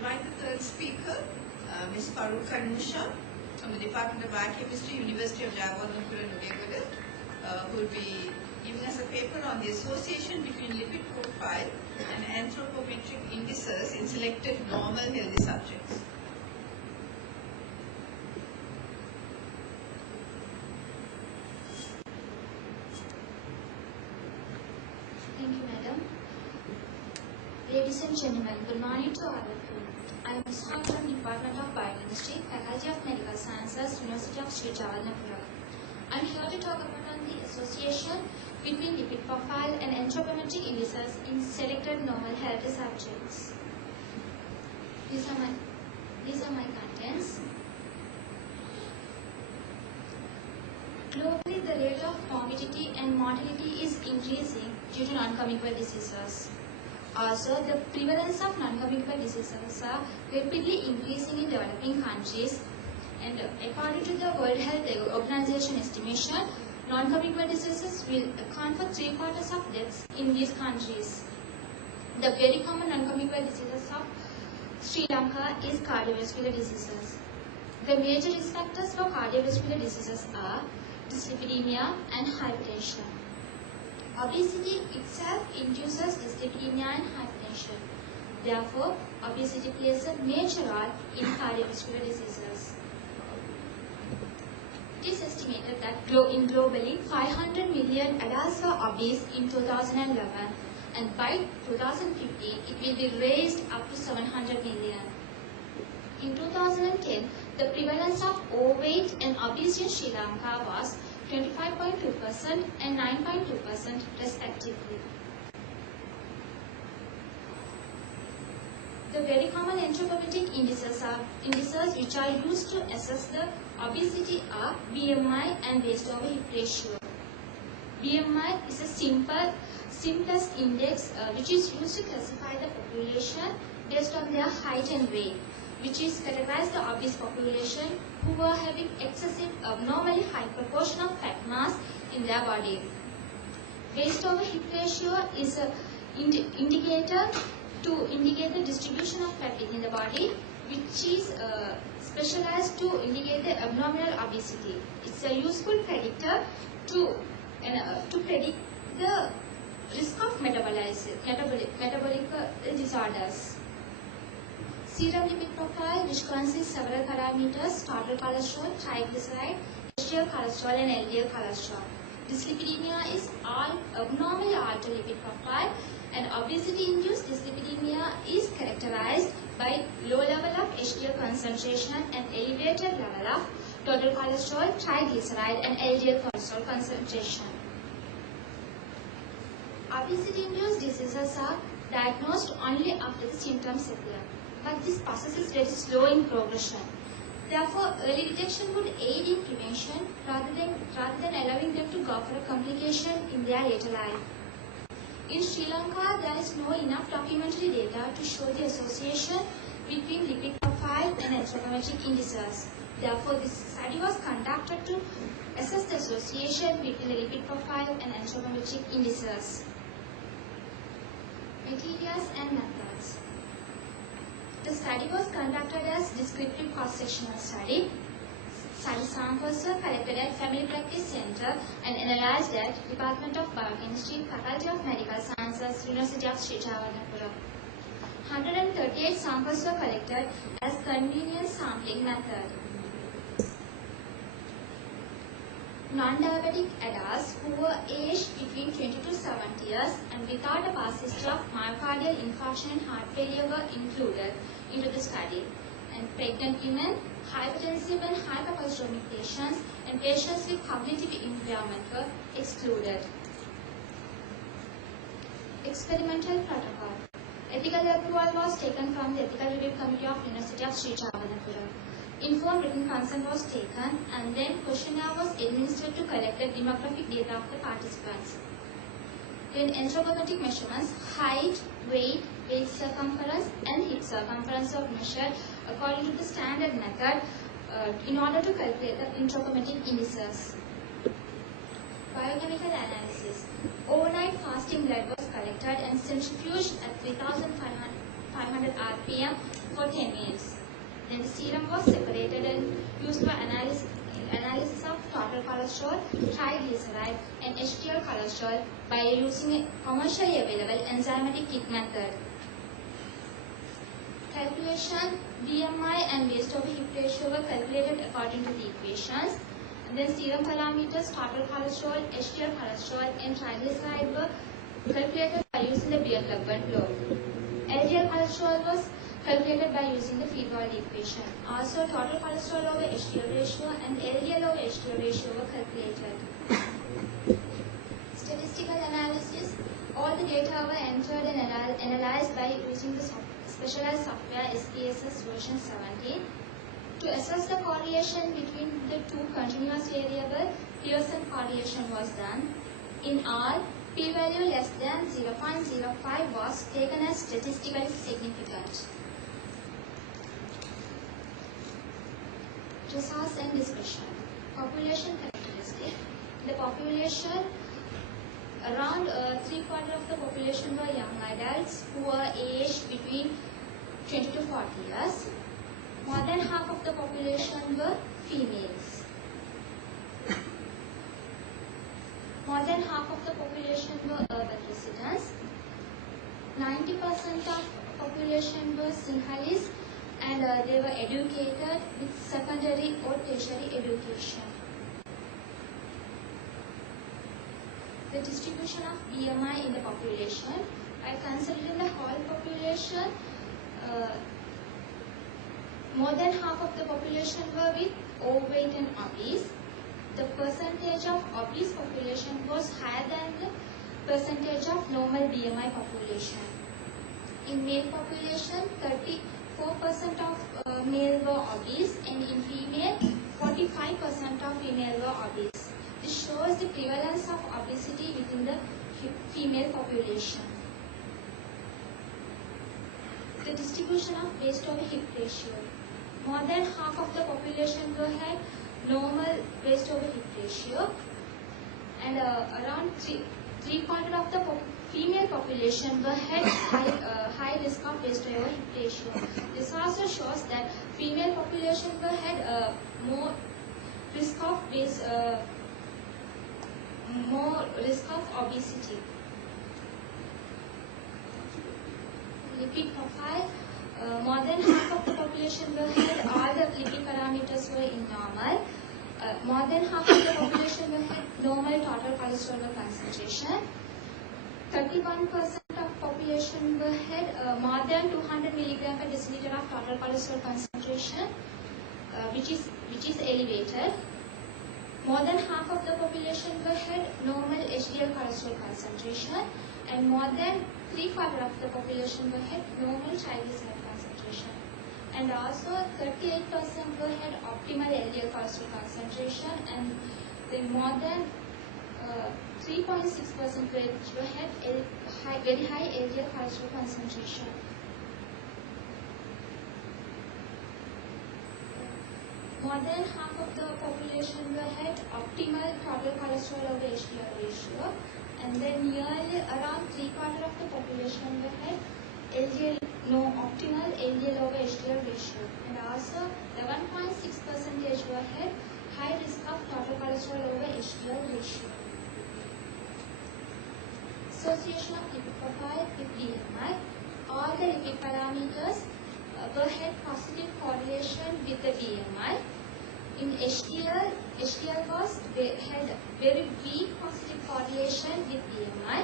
invite the third speaker, Ms. Nusha from the Department of Biochemistry, University of Jawaharlal Nehru, who will be giving us a paper on the association between lipid profile and anthropometric indices in selected normal healthy subjects. Thank you, Madam. Ladies and gentlemen, good morning to all of you. I am Ms. from the Department of Biochemistry, Faculty of Medical Sciences, University of Sri Jawaharlal. I am here to talk about the association between lipid profile and anthropometric indices in selected normal healthy subjects. These are my contents. Globally, the rate of morbidity and mortality is increasing due to non-communicable diseases. Also, the prevalence of non-communicable diseases are rapidly increasing in developing countries. And according to the World Health Organization estimation, non-communicable diseases will account for 3/4 of deaths in these countries. The very common non-communicable diseases of Sri Lanka is cardiovascular diseases. The major risk factors for cardiovascular diseases are dyslipidemia and hypertension. Obesity itself induces dyslipidemia and hypertension. Therefore, obesity plays a major role in cardiovascular diseases. It is estimated that globally 500 million adults were obese in 2011, and by 2050 it will be raised up to 700 million. In 2010, the prevalence of overweight and obesity in Sri Lanka was 25.2% and 9.2% respectively. The very common anthropometric indices which are used to assess the obesity are BMI and waist over hip ratio. BMI is a simplest index which is used to classify the population based on their height and weight, which is categorized the obese population who are having excessive abnormally high proportion of fat mass in their body. Waist over hip ratio is an indicator to indicate the distribution of fat within the body, which is specialized to indicate the abnormal obesity. It's a useful predictor to predict the risk of metabolic disorders. Serum lipid profile, which consists several parameters: total cholesterol, triglyceride, HDL cholesterol, and LDL cholesterol. Dyslipidemia is abnormally altered lipid profile, and obesity-induced dyslipidemia is characterized by low level of HDL concentration and elevated level of total cholesterol, triglyceride, and LDL cholesterol concentration. Obesity-induced diseases are diagnosed only after the symptoms appear, but this process is very slow in progression. Therefore, early detection would aid in prevention rather than allowing them to go for a complication in their later life. In Sri Lanka, there is no enough documentary data to show the association between lipid profile and anthropometric indices. Therefore, this study was conducted to assess the association between the lipid profile and anthropometric indices. Materials and methods. The study was conducted as descriptive cross-sectional study. Study samples were collected at Family Practice Center and analyzed at Department of Biochemistry, Faculty of Medical Sciences, University of Sri Jawaharlal. 138 samples were collected as convenient sampling method. Non-diabetic adults who were aged between 20 to 70 years and without a past history of myocardial infarction and heart failure were included into the study. And pregnant women, hypertensive and hypercholesterolemia patients, and patients with cognitive impairment were excluded. Experimental protocol. Ethical approval was taken from the Ethical Review Committee of University of Sri Jawaharlal. Informed written consent was taken, and then questionnaire was administered to collect the demographic data of the participants. Then anthropometric measurements, height, weight, waist circumference, and hip circumference were measured according to the standard method in order to calculate the anthropometric indices. Biochemical analysis. Overnight fasting blood was collected and centrifuged at 3,500 500 rpm for 10 minutes. Then the serum was separated and used for analysis of total cholesterol, triglyceride, and HDL cholesterol by using a commercially available enzymatic kit method. Calculation, BMI and waist over hip ratio were calculated according to the equations. And then serum parameters, total cholesterol, HDL cholesterol, and triglyceride were calculated by using the Beer-Klubman law. LDL cholesterol was calculated by using the Friedwald equation. Also, total cholesterol over HDL ratio and LDL over HDL ratio were calculated. Statistical analysis. All the data were entered and analyzed by using the specialized software SPSS version 17. To assess the correlation between the two continuous variables, Pearson correlation was done. In R, p-value less than 0.05 was taken as statistically significant. Resource and discussion. Population characteristic. The population, around 3/4 of the population were young adults who were aged between 20 to 40 years. More than half of the population were females. More than half of the population were urban residents. 90% of population were Sinhalese, and they were educated with secondary or tertiary education. The distribution of BMI in the population. By considering the whole population, more than half of the population were with overweight and obese. The percentage of obese population was higher than the percentage of normal BMI population. In male population, 34% of male were obese, and in female, 45% of female were obese. This shows the prevalence of obesity within the female population. The distribution of waist over hip ratio. More than half of the population had normal waist over hip ratio, and around 3/4 of the female population had high risk of waist over hip ratio. This also shows that female population had more risk of obesity. Lipid profile. More than half of the population had all the lipid parameters were in normal. More than half of the population had normal total cholesterol concentration. 31% of population had more than 200 milligram per deciliter of total cholesterol concentration, which is elevated. More than half of the population had normal HDL cholesterol concentration, and more than 3/4 of the population had normal triglyceride concentration. And also 38% had optimal LDL cholesterol concentration, and then more than 3.6% had very high LDL cholesterol concentration. More than half of the population had optimal total cholesterol over HDL ratio, and then nearly around 3/4 of the population had optimal LDL over HDL ratio, and also 11.6% had high risk of total cholesterol over HDL ratio. Association of lipid profile with BMI. All the lipid parameters had positive correlation with the BMI. In HDL had very weak positive correlation with BMI.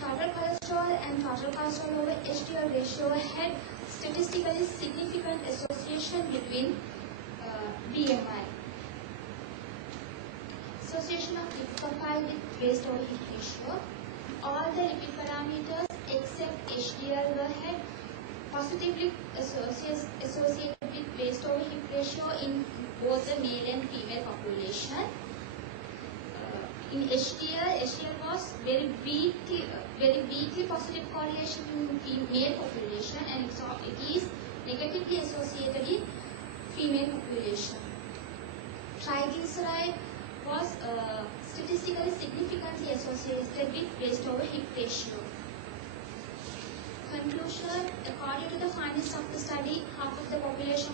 Total cholesterol and total cholesterol over HDL ratio had statistically significant association between BMI. Association of lipid profile with waist over hip ratio. All the lipid parameters except HDL had positively associated with waist over hip ratio in both the male and female population. In HDL was very weakly positive correlation in male population, and it is negatively associated in female population. Triglyceride was statistically significantly associated with waist over hip ratio. Conclusion: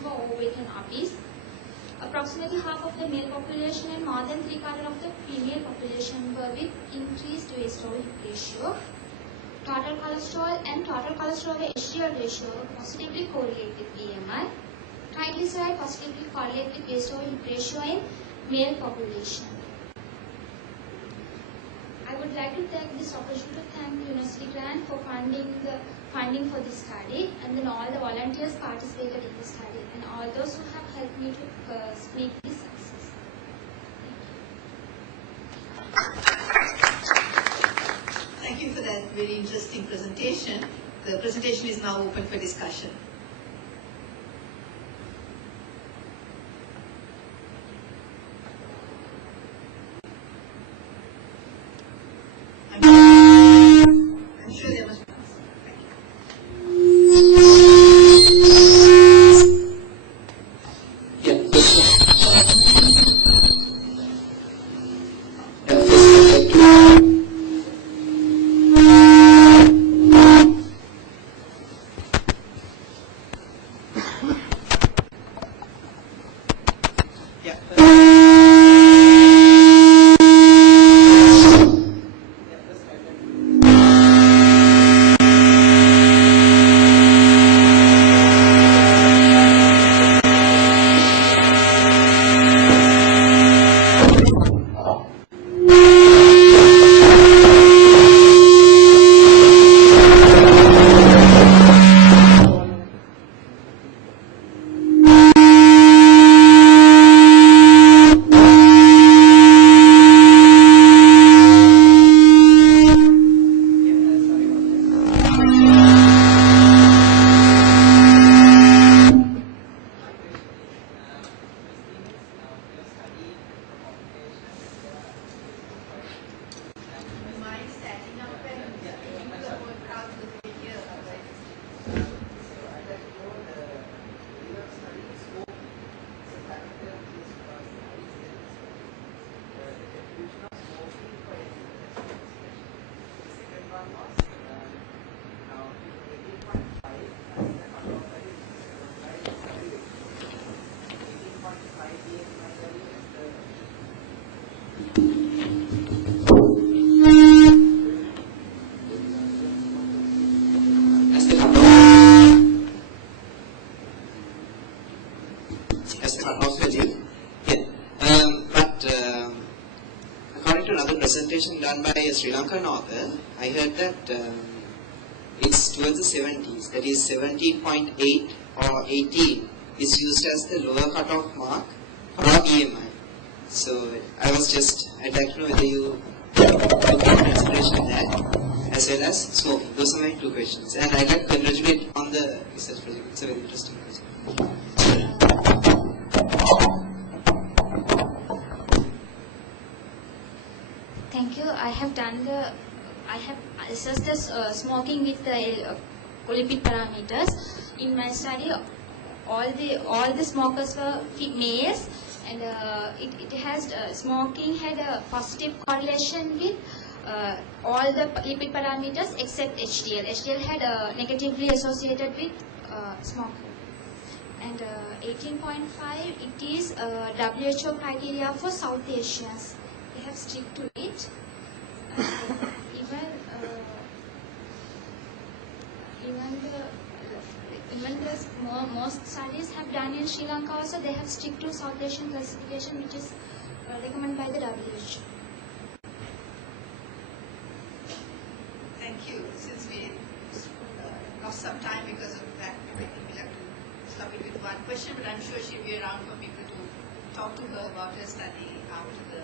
were overweight and obese. Approximately half of the male population and more than 3/4 of the female population were with increased waist over hip ratio. Total cholesterol and total cholesterol over HDL ratio positively correlate with BMI. Triglyceride positively correlate with waist over hip ratio in male population. I would like to take this opportunity to thank the University Grant for funding for this study, and then all the volunteers participated in the study, and all those who have helped me to make this success. Thank you for that very interesting presentation. The presentation is now open for discussion. I'm sure there must be. Presentation done by a Sri Lankan author, I heard that it's towards the 70s, that is 17.8 or 18 is used as the lower cutoff mark for our BMI. So I'd like to know whether you took into consideration that as well as smoking. Those are my two questions. And I'd like to congratulate on the research project. It's a very interesting project. Thank you. I have assessed the smoking with the lipid parameters. In my study, all the smokers were males, and it has smoking had a positive correlation with all the lipid parameters except HDL. HDL had negatively associated with smoking. And 18.5, it is WHO criteria for South Asians. They have stick to it. Even most studies have done in Sri Lanka also, they have stick to South Asian classification, which is recommended by the WHO. Thank you. Since we lost some time because of that, I think we'll have to stop it with one question, but I'm sure she'll be around for people to talk to her about her study after the